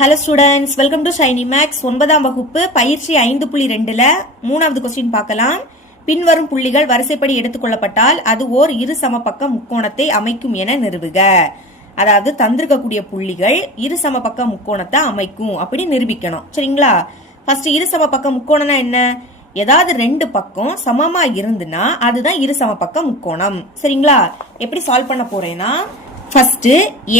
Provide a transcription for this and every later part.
Hello students welcome to Shiny Maths ஒன்பதாம் வகுப்பு பயிற்சி ஐந்து புள்ளி ரெண்டுல மூணாவது கொஸ்டின் பார்க்கலாம். பின்வரும் புள்ளிகள் வரிசைப்படி எடுத்துக்கொள்ளப்பட்டால் அது ஓர் இரு சமபக்க முக்கோணத்தை அமைக்கும் என நிறுவுக. அதாவது தந்திருக்கக்கூடிய புள்ளிகள் இரு சமபக்க முக்கோணத்தை அமைக்கும் அப்படி நிரூபிக்கணும். சரிங்களா? ஃபர்ஸ்ட் இரு சமபக்க முக்கோணம்னா என்ன? ஏதாவது ரெண்டு பக்கம் சமமா இருந்துன்னா அதுதான் இரு சமபக்க முக்கோணம். சரிங்களா? எப்படி சால்வ் பண்ண போறேன்னா ஃபஸ்ட்டு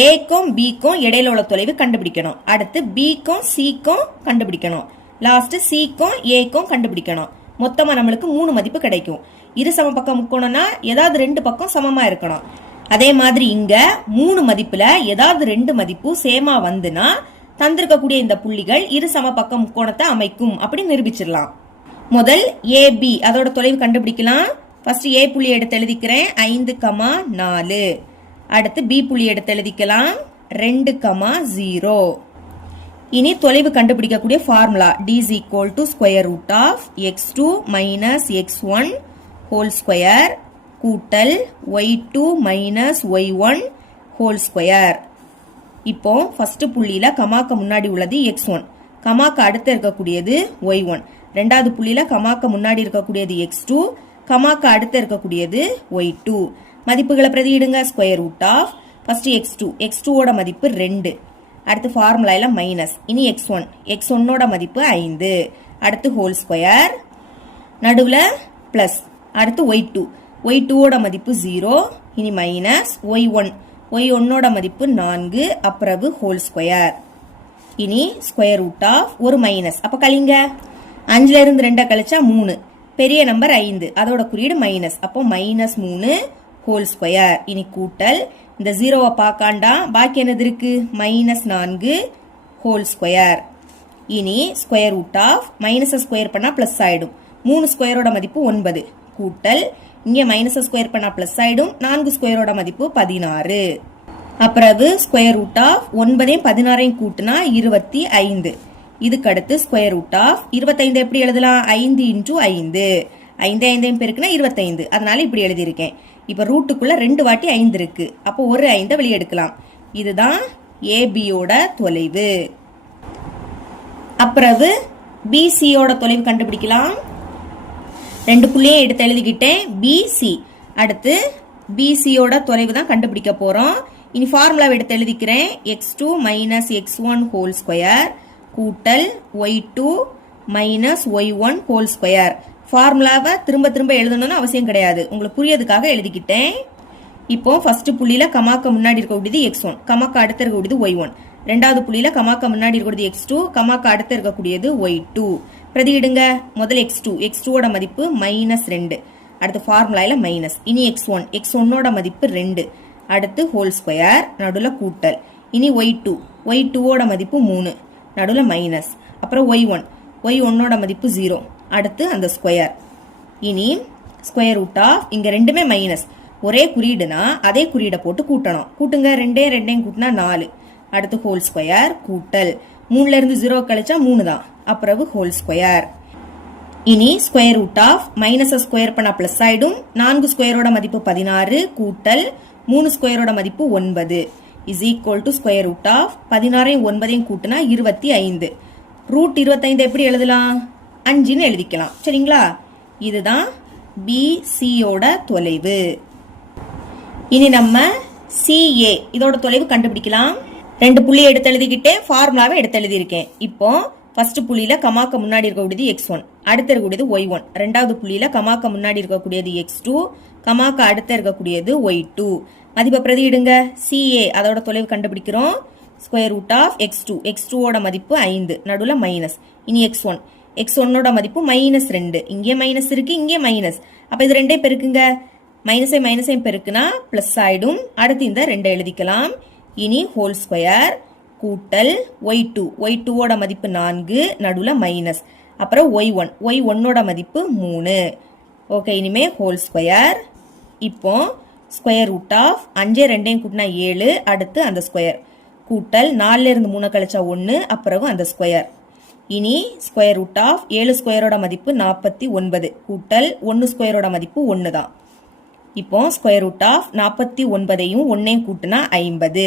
ஏக்கும் பிக்கும் இடையில உள்ள தொலைவு கண்டுபிடிக்கணும். அடுத்து பிக்கும் சிக்கும் கண்டுபிடிக்கணும். லாஸ்ட்டு சிக்கும் ஏக்கும் கண்டுபிடிக்கணும். மொத்தமாக நம்மளுக்கு மூணு மதிப்பு கிடைக்கும். இரு சம பக்கம் முக்கோணம்னா ஏதாவது ரெண்டு பக்கம் சமமாக இருக்கணும். அதே மாதிரி இங்கே மூணு மதிப்பில் ஏதாவது ரெண்டு மதிப்பு சேமா வந்துனா தந்திருக்கக்கூடிய இந்த புள்ளிகள் இரு சம பக்கம் முக்கோணத்தை அமைக்கும் அப்படின்னு நிரூபிச்சிடலாம். முதல் ஏபி அதோட தொலைவு கண்டுபிடிக்கலாம். ஃபர்ஸ்ட் ஏ புள்ளி எடுத்து எழுதிக்கிறேன். ஐந்து கமா நாலு. அடுத்து பி புள்ளி எடுத்து எழுதிக்கலாம். ரெண்டு கமா ஜீரோ இனி தொலைவு கண்டுபிடிக்கக்கூடிய formula D is equal to square root of x two minus x one whole square கூட்டல் y two minus y one whole square இப்போ ஃபர்ஸ்ட் புள்ளியில் கமாக்கு முன்னாடி உள்ளது எக்ஸ் ஒன் கமாக்கு அடுத்து இருக்கக்கூடியது ஒய் ஒன் ரெண்டாவது புள்ளியில் கமாக்கு முன்னாடி இருக்கக்கூடியது எக்ஸ் டூ கமாக்கு அடுத்து இருக்கக்கூடியது ஒய் டூ மதிப்புகளை பிரதியிடுங்க square root of first x two x டூவோட மதிப்பு ரெண்டு. அடுத்து ஃபார்முலாயில் மைனஸ் இனி எக்ஸ் ஒன் எக்ஸ் ஒன்னோட மதிப்பு ஐந்து. அடுத்து ஹோல் ஸ்கொயர் நடுவில் ப்ளஸ் அடுத்து ஒய் டூ ஒய் டூவோட மதிப்பு ஜீரோ இனி மைனஸ் ஒய் ஒன் ஒய் ஒன்னோட மதிப்பு நான்கு. அப்புறவு ஹோல் ஸ்கொயர் இனி ஸ்கொயர் ரூட் ஆஃப் ஒரு மைனஸ் அப்போ கழிங்க. அஞ்சுல இருந்து ரெண்டை கழிச்சா மூணு. பெரிய நம்பர் ஐந்து. அதோட குறியீடு மைனஸ் அப்போ மைனஸ் மூணு. ஹோல் ஸ்கொயர் இனி கூட்டல். இந்த ஜீரோவை பார்க்காண்டா பாக்கி என்னது இருக்கு? மைனஸ் நான்கு ஹோல் ஸ்கொயர் இனி ஸ்கொயர் ரூட் ஆஃப் மைனஸை ஸ்கொயர் பண்ணால் ப்ளஸ் ஆகிடும் மூணு ஸ்கொயரோட மதிப்பு ஒன்பது. கூட்டல். இங்கே மைனஸை ஸ்கொயர் பண்ணால் ப்ளஸ் ஆகிடும் நான்கு ஸ்கொயரோட மதிப்பு பதினாறு. அப்புறவு ஸ்கொயர் ரூட் ஆஃப் ஒன்பதையும் பதினாறையும் கூட்டினா இருபத்தி ஐந்து. இதுக்கடுத்து ஸ்கொயர் ரூட் ஆஃப் இருபத்தைந்து எப்படி எழுதலாம்? ஐந்து இன்டூ ஐந்து. ஐந்து ஐந்தையும் பெருக்குனா இருபத்தைந்து. அதனால இப்படி எழுதியிருக்கேன். இப்போ ரூட்டுக்குள்ளே ரெண்டு வாட்டி ஐந்து இருக்குது அப்போ ஒரு ஐந்தை வெளியே எடுக்கலாம். இதுதான் ஏபியோட தொலைவு. அப்புறவு பிசியோட தொலைவு கண்டுபிடிக்கலாம். ரெண்டுக்குள்ளேயே எடுத்து எழுதிக்கிட்டேன். பிசி அடுத்து பிசியோட தொலைவு தான் கண்டுபிடிக்க போகிறோம் இனி ஃபார்முலாவை எடுத்து எழுதிக்கிறேன். X two minus x one whole square கூட்டல் y two minus y one whole square ஃபார்முலாவை திரும்ப திரும்ப எழுதணும்னு அவசியம் கிடையாது. உங்களுக்கு புரியதுக்காக எழுதிக்கிட்டேன். இப்போ ஃபர்ஸ்ட் புள்ளியில கமாக்க முன்னாடி இருக்கக்கூடியது எக்ஸ் ஒன் கமாக்க அடுத்து இருக்கக்கூடியது ஒய் ஒன் ரெண்டாவது புள்ளியில கமாக்க முன்னாடி இருக்கக்கூடியது எக்ஸ் டூ கமாக்க அடுத்து இருக்கக்கூடியது ஒய் டூ பிரதியிடுங்க முதல் எக்ஸ் டூ எக்ஸ் டூவோட மதிப்பு மைனஸ் ரெண்டு. அடுத்து ஃபார்முலாயில மைனஸ் இனி எக்ஸ் ஒன் எக்ஸ் ஒன்னோட மதிப்பு ரெண்டு. அடுத்து ஹோல் ஸ்கொயர் நடுவில் கூட்டல். இனி ஒய் டூ ஒய் டூவோட மதிப்பு மூணு. நடுவில் மைனஸ் அப்புறம் ஒய் ஒன் ஒய் ஒன்னோட மதிப்பு ஜீரோ அடுத்து அந்த ஸ்கொயர் இனி ஸ்கொயர் ரூட் ஆஃப் இங்கே ரெண்டுமே மைனஸ் ஒரே குறியீடுனா அதே குறியீடை போட்டு கூட்டணும். கூட்டுங்க ரெண்டே ரெண்டையும் கூட்டினா நாலு. அடுத்து ஹோல் ஸ்கொயர் கூட்டல். மூணுல இருந்து ஜீரோ கழிச்சா மூணு தான். அப்புறவு ஹோல் ஸ்கொயர் இனி square root of minus square பண்ணா பிளஸ் ஆயிடும். நான்கு ஸ்கொயரோட மதிப்பு பதினாறு கூட்டல். மூணு ஸ்கொயரோட மதிப்பு ஒன்பது. Is equal to square root of பதினாறையும் ஒன்பதையும் கூட்டினா இருபத்தி ஐந்து. ரூட் இருபத்தைந்து எப்படி எழுதலாம்? அஞ்சுன்னு எழுதிக்கலாம். சரிங்களா? இதுதான் பிசியோட தொலைவு. இனி நம்ம சிஏ இதோட தொலைவு கண்டுபிடிக்கலாம். ரெண்டு புள்ளியை எடுத்து எழுதிக்கிட்டேன் ஃபார்முலாவை எடுத்து எழுதியிருக்கேன். இப்போ ஃபர்ஸ்ட் புள்ளியில கமாக்க முன்னாடி இருக்கக்கூடியது எக்ஸ் ஒன் அடுத்து இருக்கக்கூடியது ஒய் ஒன் ரெண்டாவது புள்ளியில கமாக்க முன்னாடி இருக்கக்கூடியது எக்ஸ் டூ கமாக்க அடுத்து இருக்கக்கூடியது ஒய் டூ மதிப்பை பிரதியிடுங்க. சிஏ அதோட தொலைவு கண்டுபிடிக்கிறோம். Square root of x two x டூவோட மதிப்பு ஐந்து நடுவில் மைனஸ் இனி எக்ஸ் ஒன் எக்ஸ் ஒன்னோட மதிப்பு மைனஸ் ரெண்டு. இங்கே மைனஸ் இருக்கு இங்கே மைனஸ் அப்போ இது ரெண்டே பெருக்குங்க. மைனஸை மைனஸையும் பெருக்குனா ப்ளஸ் ஆயிடும். அடுத்து இந்த ரெண்டை எழுதிக்கலாம். இனி ஹோல் ஸ்கொயர் கூட்டல் ஒய் டூ ஒய் டூவோட மதிப்பு நான்கு நடுவில் மைனஸ் அப்புறம் ஒய் ஒன் ஒய் ஒன்னோட மதிப்பு மூணு. ஓகே இனிமே ஹோல் ஸ்கொயர் இப்போ ஸ்கொயர் ரூட் ஆஃப் அஞ்சே ரெண்டையும் கூட்டினா ஏழு. அடுத்து அந்த ஸ்கொயர் கூட்டல் நாலுலேருந்து மூணு கழிச்சா ஒன்று அப்புறம் அந்த ஸ்கொயர் இனி ஸ்கொயர் ரூட் ஆஃப் ஏழு ஸ்கொயரோட மதிப்பு நாற்பத்தி ஒன்பது. கூட்டல் ஒன்று ஸ்கொயரோட மதிப்பு ஒன்று தான் இப்போ ஸ்கொயர் ரூட் ஆஃப் நாற்பத்தி ஒன்பதையும் ஒன்றையும் கூட்டினா ஐம்பது.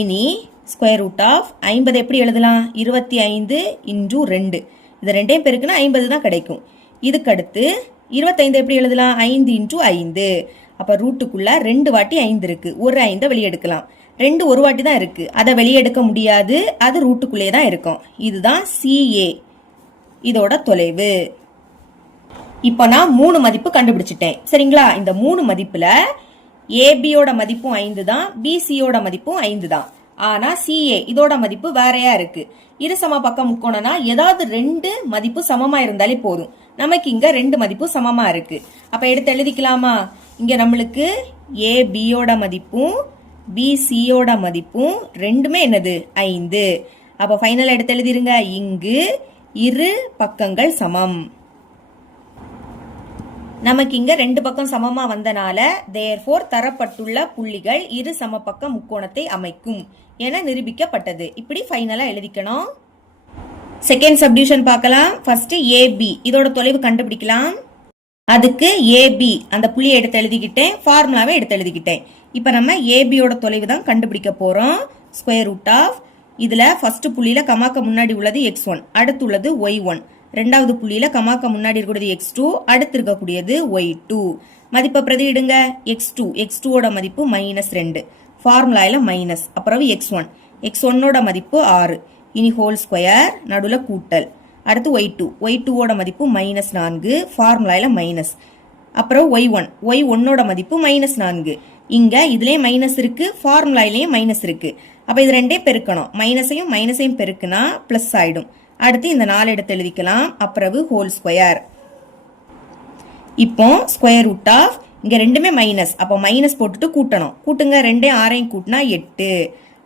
இனி ஸ்கொயர் ரூட் ஆஃப் ஐம்பது எப்படி எழுதலாம்? இருபத்தி ஐந்து இன்டூ ரெண்டு. இது ரெண்டையும் பெருக்குனா ஐம்பது தான் கிடைக்கும். இதுக்கடுத்து இருபத்தைந்து எப்படி எழுதலாம்? ஐந்து இன்டூ ஐந்து. அப்போ ரூட்டுக்குள்ளே ரெண்டு வாட்டி ஐந்து இருக்குது ஒரு ஐந்தை வெளியெடுக்கலாம். ரெண்டு ஒரு வாட்டி தான் இருக்கு. அதை வெளியே எடுக்க முடியாது. அது ரூட்டுக்குள்ளே தான் இருக்கும். இதுதான் சிஏ இதோட தொலைவு. இப்போ நான் மூணு மதிப்பு கண்டுபிடிச்சிட்டேன். சரிங்களா? இந்த மூணு மதிப்புல ஏபியோட மதிப்பும் ஐந்து தான். பிசியோட மதிப்பும் ஐந்து தான். ஆனா சிஏ இதோட மதிப்பு வேறையா இருக்கு. இரு சம பக்கம் முக்கோணம்னா ஏதாவது ரெண்டு மதிப்பு சமமா இருந்தாலே போதும். நமக்கு இங்க ரெண்டு மதிப்பு சமமா இருக்கு. அப்ப எடுத்து எழுதிக்கலாமா? இங்க நம்மளுக்கு ஏபியோட மதிப்பும் பிசியோட மதிப்பும் ரெண்டுமே என்னது? ஐந்து. அப்போ ஃபைனல் எடுத்து எழுதிருங்க. இங்கு இரு பக்கங்கள் சமம். நமக்கு இங்க ரெண்டு பக்கம் சமமா வந்தனால தேர்ஃபோர் தரப்பட்டுள்ள புள்ளிகள் இரு சமபக்க முக்கோணத்தை அமைக்கும் என நிரூபிக்கப்பட்டது. இப்படி ஃபைனலா எழுதிக்கணும். செகண்ட் சப்டிவிஷன் பார்க்கலாம். ஃபர்ஸ்ட் ஏபி இதோட தொலைவு கண்டுபிடிக்கலாம். அதுக்கு ஏபி அந்த புள்ளியை எடுத்து எழுதிக்கிட்டேன். ஃபார்முலாவை எடுத்து எழுதிக்கிட்டேன். இப்போ நம்ம ஏபியோட தொலைவு தான் கண்டுபிடிக்க போகிறோம் ஸ்கொயர் ரூட் ஆஃப் இதில் ஃபஸ்ட்டு புள்ளியில் கமாக்க முன்னாடி உள்ளது எக்ஸ் ஒன் அடுத்து உள்ளது ஒய் ஒன் ரெண்டாவது புள்ளியில் கமாக்க முன்னாடி இருக்கக்கூடியது எக்ஸ் டூ அடுத்து இருக்கக்கூடியது ஒய் டூ மதிப்பை பிரதியிடுங்க. எக்ஸ் டூ எக்ஸ் டூவோட மதிப்பு மைனஸ் ரெண்டு. ஃபார்முலாயில மைனஸ் அப்புறம் எக்ஸ் ஒன் எக்ஸ் ஒன்னோட மதிப்பு ஆறு. இனி ஹோல் ஸ்கொயர் நடுவில் கூட்டல். அடுத்து ஒய் டூ ஒய் டூவோட மதிப்பு மைனஸ் நான்கு. ஃபார்முலாயில மைனஸ் அப்புறம் ஒய் ஒன் ஒய் ஒன்னோட மதிப்பு மைனஸ் நான்கு. இங்கே இதுலேயும் மைனஸ் இருக்குது ஃபார்முலாயிலையும் மைனஸ் இருக்குது அப்போ இது ரெண்டே பெருக்கணும். மைனஸையும் மைனஸையும் பெருக்குனா ப்ளஸ் ஆகிடும் அடுத்து இந்த நாலு இடத்து எழுதிக்கலாம். அப்புறவு ஹோல் ஸ்கொயர் இப்போ ஸ்கொயர் ரூட் ஆஃப் இங்கே ரெண்டுமே மைனஸ் அப்போ மைனஸ் போட்டுட்டு கூட்டணும். கூட்டுங்க ரெண்டே ஆறையும் கூட்டினா எட்டு.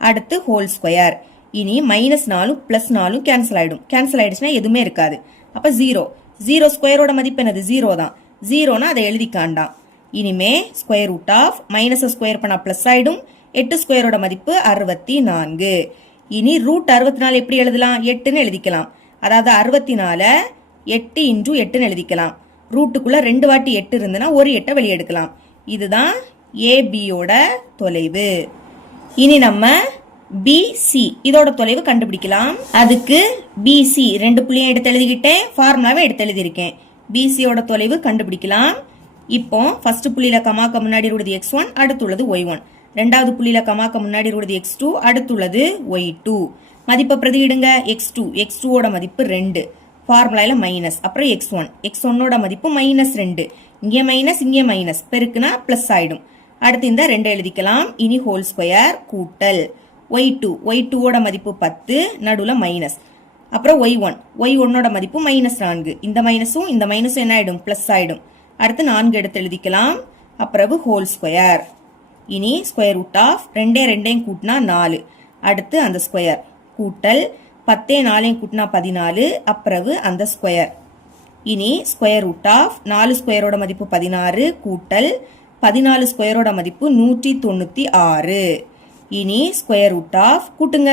அடுத்து ஹோல் ஸ்கொயர் இனி மைனஸ் நாலும் ப்ளஸ் நாலும் கேன்சல் ஆகிடும் கேன்சல் ஆகிடுச்சுன்னா எதுவுமே இருக்காது. அப்போ ஜீரோ ஜீரோ ஸ்கொயரோட மதிப்பு என்னது? ஜீரோ தான். ஜீரோனா அதை எழுதிக்காண்டாம். இனிமே square root of minus square பண்ணா பிளஸ் ஆயிடும். எட்டு ஸ்கொயரோட மதிப்பு அறுபத்தி நான்கு இனி ரூட் அறுபத்தி நாலு எப்படி எழுதலாம்? எட்டுன்னு எழுதிக்கலாம். அதாவது அறுபத்தி நாலு எட்டு இன்டூ எட்டுன்னு எழுதிக்கலாம். ரூட்டுக்குள்ள ரெண்டு வாட்டி எட்டு இருந்துன்னா ஒரு எட்டை வெளியே எடுக்கலாம். இதுதான் ஏபியோட தொலைவு. இனி நம்ம பிசி இதோட தொலைவு கண்டுபிடிக்கலாம். அதுக்கு பிசி ரெண்டு புள்ளியும் எடுத்து எழுதிக்கிட்டேன். ஃபார்முலாவை எடுத்து எழுதியிருக்கேன். பிசியோட தொலைவு கண்டுபிடிக்கலாம். இப்போ ஃபர்ஸ்ட் புள்ளியில கமாக்க முன்னாடி உள்ளது எக்ஸ் ஒன் அடுத்துள்ளது ஒய் ஒன் ரெண்டாவது புள்ளியில கமாக்க முன்னாடி இருக்கிறது எக்ஸ் டூ அடுத்துள்ளது ஒய் டூ மதிப்பை பிரதியிடுங்க. எக்ஸ் டூ எக்ஸ் டூவோட மதிப்பு ரெண்டு. ஃபார்முலாவில் மைனஸ் அப்புறம் எக்ஸ் ஒன் எக்ஸ் ஒன்னோட மதிப்பு மைனஸ் ரெண்டு. இங்கே மைனஸ் இங்கே மைனஸ் பெருக்குனா ப்ளஸ் ஆயிடும். அடுத்து இந்த ரெண்டு எழுதிக்கலாம். இனி ஹோல் ஸ்கொயர் கூட்டல். ஒய் டூ ஒய் டூவோட மதிப்பு பத்து நடுவில் மைனஸ் அப்புறம் ஒய் ஒன் ஒய் ஒன்னோட மதிப்பு மைனஸ் நான்கு. இந்த மைனஸும் இந்த மைனஸும் என்ன ஆயிடும்? ப்ளஸ் ஆயிடும். அடுத்து நான்கு எடுத்து எழுதிக்கலாம். அப்புறவு ஹோல் ஸ்கொயர் இனி ஸ்கொயர் ரூட் ஆஃப் ரெண்டே ரெண்டையும் கூட்டினா நாலு. அடுத்து அந்த ஸ்கொயர் கூட்டல் பத்தே நாலையும் கூட்டினா பதினாலு. அப்புறவு அந்த ஸ்கொயர் இனி ஸ்கொயர் ரூட் ஆஃப் நாலு ஸ்கொயரோட மதிப்பு பதினாறு. கூட்டல் பதினாலு ஸ்கொயரோட மதிப்பு நூற்றி தொண்ணூற்றி ஆறு. இனி ஸ்கொயர் ரூட் ஆஃப் கூட்டுங்க.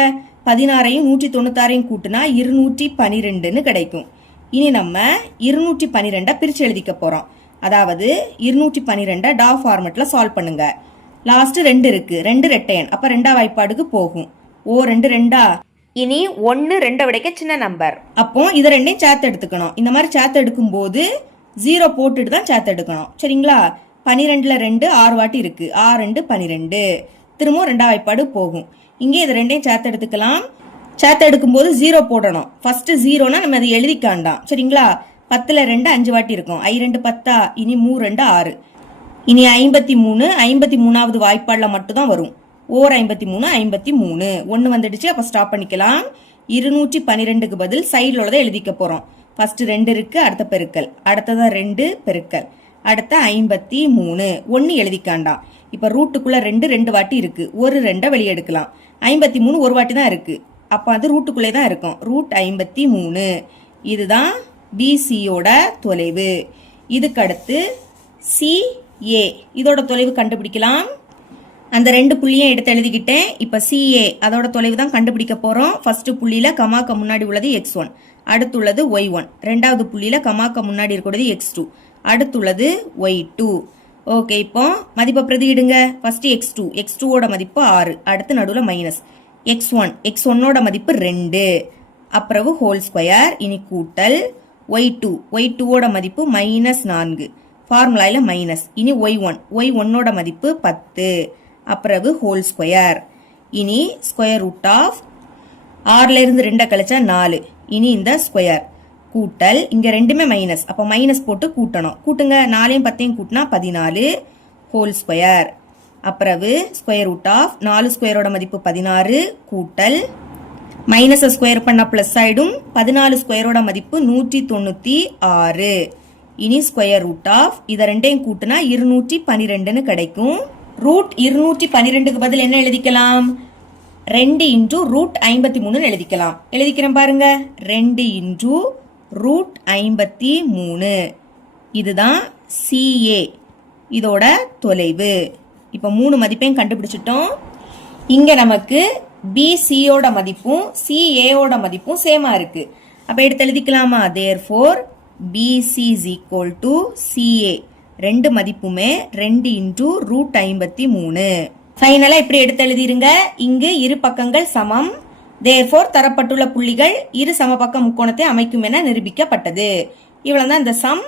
பதினாறையும் நூற்றி தொண்ணூத்தாறையும் கூட்டினா இருநூற்றி பனிரெண்டுன்னு கிடைக்கும். இனி நம்ம இருநூற்றி பனிரெண்டை பிரித்து எழுதிக்க போகிறோம் அதாவது இருநூற்றி பனிரெண்டை டா ஃபார்மெட்டில் சால்வ் பண்ணுங்க. லாஸ்ட் ரெண்டு இருக்கு. ரெண்டு ரெட்டையன் அப்போ ரெண்டா வாய்ப்பாடுக்கு போகும். ஓ ரெண்டு ரெண்டா? இனி ஒன்று ரெண்டை விடைக்க சின்ன நம்பர் அப்போ இதை ரெண்டையும் சேர்த்து எடுத்துக்கணும். இந்த மாதிரி சேர்த்து எடுக்கும்போது ஜீரோ போட்டுட்டு தான் சேர்த்து எடுக்கணும். சரிங்களா? பனிரெண்டுல ரெண்டு ஆறு வாட்டி இருக்கு. ஆறு ரெண்டு பனிரெண்டு திரும்பவும் ரெண்டா வாய்ப்பாடு போகும். இங்கே இது ரெண்டையும் சேர்த்து எடுத்துக்கலாம். சேர்த்து எடுக்கும்போது ஜீரோ போடணும். ஃபர்ஸ்ட் ஜீரோனா நம்ம அதை எழுதிக்காண்டாம் சரிங்களா? பத்தில் ரெண்டு அஞ்சு வாட்டி இருக்கும். ஐ ரெண்டு பத்தா இனி மூ ரெண்டு ஆறு. இனி ஐம்பத்தி மூணு ஐம்பத்தி மூணாவது வாய்ப்பாடில் மட்டும்தான் வரும். ஓர் ஐம்பத்தி மூணு ஐம்பத்தி மூணு. ஒன்று வந்துடுச்சு அப்போ ஸ்டாப் பண்ணிக்கலாம். இருநூற்றி பன்னிரெண்டுக்கு பதில் சைடில் உள்ளதை எழுதிக்க போகிறோம் ஃபஸ்ட்டு ரெண்டு இருக்குது அடுத்த பெருக்கல். அடுத்ததான் ரெண்டு பெருக்கல். அடுத்த ஐம்பத்தி மூணு. ஒன்று எழுதிக்காண்டாம் இப்போ ரூட்டுக்குள்ளே ரெண்டு ரெண்டு வாட்டி இருக்குது ஒரு ரெண்டை வெளியே எடுக்கலாம் ஐம்பத்தி மூணு ஒரு வாட்டி தான் இருக்குது அப்போ அது ரூட்டுக்குள்ளே தான் இருக்கும். ரூட் ஐம்பத்தி மூணு. இதுதான் பிசியோட தொலைவு. இதுக்கடுத்து சிஏ இதோட தொலைவு கண்டுபிடிக்கலாம். அந்த ரெண்டு புள்ளியும் எடுத்து எழுதிக்கிட்டேன். இப்போ சிஏ அதோட தொலைவு தான் கண்டுபிடிக்க போகிறோம் ஃபஸ்ட்டு புள்ளியில் கமாக்க முன்னாடி உள்ளது எக்ஸ் ஒன் அடுத்துள்ளது ஒய் ஒன் ரெண்டாவது புள்ளியில் கமாக்க முன்னாடி இருக்கிறது எக்ஸ் டூ அடுத்துள்ளது ஒய் டூ ஓகே இப்போ மதிப்பை பிரதியிடுங்க. ஃபஸ்ட்டு எக்ஸ் டூ எக்ஸ் டூவோட மதிப்பு ஆறு. அடுத்து நடுவில் மைனஸ் எக்ஸ் ஒன் எக்ஸ் ஒன்னோட மதிப்பு ரெண்டு. அப்புறவு ஹோல் ஸ்கொயர் இனி கூட்டல் ஒய் டூ ஒய் டூவோட மதிப்பு மைனஸ் நான்கு. ஃபார்முலாயில் மைனஸ் இனி ஒய் ஒன் ஒய் ஒன்னோட மதிப்பு பத்து. அப்புறவு ஹோல் ஸ்கொயர் இனி ஸ்கொயர் ரூட் ஆஃப் ஆறுலேருந்து ரெண்டை கழிச்சா நாலு. இனி இந்த ஸ்கொயர் கூட்டல் இங்கே ரெண்டுமே மைனஸ் அப்போ மைனஸ் போட்டு கூட்டணும். கூட்டுங்க. நாலையும் பத்தையும் கூட்டினா பதினாலு. ஹோல் ஸ்கொயர் அப்புறவு ஸ்கொயர் ரூட் ஆஃப் நாலு ஸ்கொயரோட மதிப்பு பதினாறு. கூட்டல் மைனஸை ஸ்கொயர் பண்ண ப்ளஸ் ஆயிடும். பதினாலு ஸ்கொயரோட மதிப்பு நூற்றி தொண்ணூற்றி ஆறு. இனி ஸ்கொயர் ரூட் ஆஃப் இதை ரெண்டையும் கூட்டினா இருநூற்றி பன்னிரெண்டுன்னு கிடைக்கும். ரூட் இருநூற்றி பன்னிரெண்டுக்கு பதில் என்ன எழுதிக்கலாம்? ரெண்டு இன்டூ ரூட் ஐம்பத்தி மூணுன்னு எழுதிக்கலாம். எழுதிக்கிறேன் பாருங்க. ரெண்டு இன்டூ ரூட் ஐம்பத்தி மூணு. இதுதான் சிஏ இதோட தொலைவு. இப்போ மூணு மதிப்பையும் கண்டுபிடிச்சிட்டோம். இங்கே நமக்கு பிசியோட மதிப்பும் சிஏவோட மதிப்பும் சேமா இருக்கு. அப்போ எடுத்து எழுதிக்கலாமா? Therefore BC is equal to CA ரெண்டு மதிப்புமே ரெண்டு இன்டூ ரூட் ஐம்பத்தி மூணு. ஃபைனலாக இப்படி எடுத்து எழுதிருங்க. இங்கு இரு பக்கங்கள் சமம். தேர்ஃபோர் தரப்பட்டுள்ள புள்ளிகள் இரு சமபக்க முக்கோணத்தை அமைக்கும் என நிரூபிக்கப்பட்டது. இவ்வளவுதான் இந்த சம்